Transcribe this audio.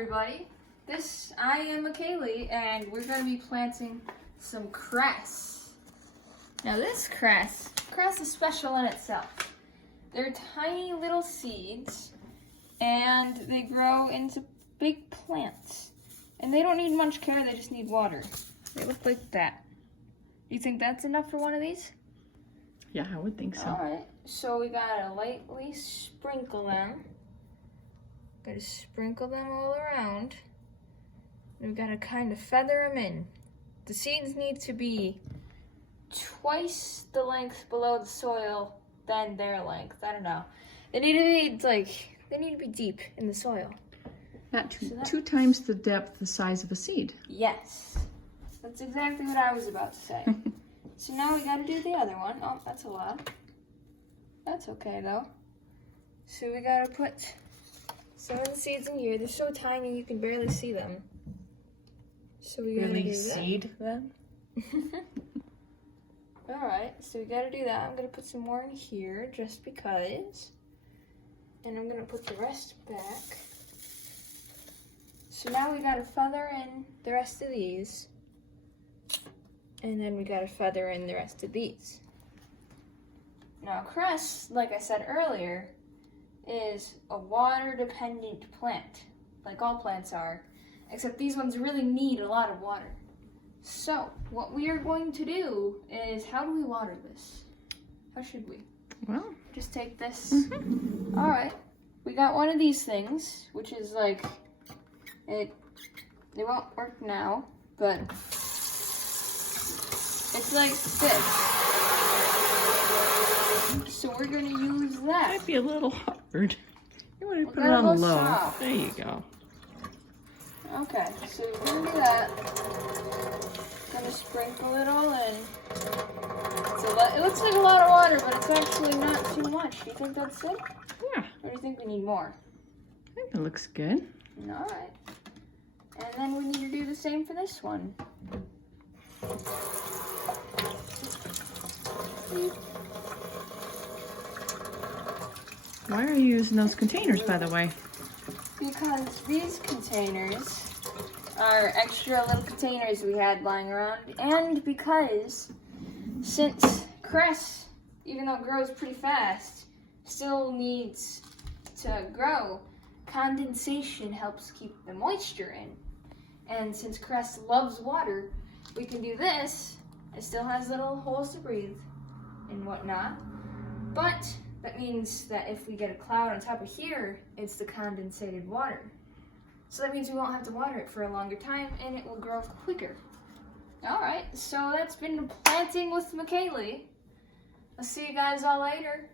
everybody. I am Makaylee, and we're going to be planting some cress. Now this cress is special in itself. They're tiny little seeds, and they grow into big plants. And they don't need much care, they just need water. They look like that. You think that's enough for one of these? Yeah, I would think so. Alright, so we gotta lightly sprinkle them. Gotta sprinkle them all around. And we gotta kind of feather them in. The seeds need to be twice the length below the soil than their length. I don't know. They need to be deep in the soil. Not two times the depth the size of a seed. Yes. That's exactly what I was about to say. So now we gotta do the other one. Oh, that's a lot. That's okay though. So we gotta put some of the seeds in here. They're so tiny you can barely see them. So we gotta do that. Seed them? Alright, so we gotta do that. I'm gonna put some more in here just because. And I'm gonna put the rest back. So now we gotta feather in the rest of these. And then we gotta feather in the rest of these. Now cress, like I said earlier, is a water-dependent plant, like all plants are, except these ones really need a lot of water. So, what we are going to do is, how do we water this? How should we? Well, just take this. Alright, we got one of these things, which is like, it won't work now, but it's like this. So we're gonna use that. Might be a little hard. You want to put it on low. Soft. There you go. Okay, so we're gonna do that. Gonna sprinkle it all in. It looks like a lot of water, but it's actually not too much. Do you think that's it? Yeah. Or do you think we need more? I think it looks good. Alright. And then we need to do the same for this one. Why are you using those containers, by the way? Because these containers are extra little containers we had lying around, and because since cress, even though it grows pretty fast, still needs to grow, condensation helps keep the moisture in. And since cress loves water, we can do this. It still has little holes to breathe and whatnot, but that means that if we get a cloud on top of here, it's the condensated water. So that means we won't have to water it for a longer time and it will grow quicker. Alright, so that's been planting with Makaylee. I'll see you guys all later.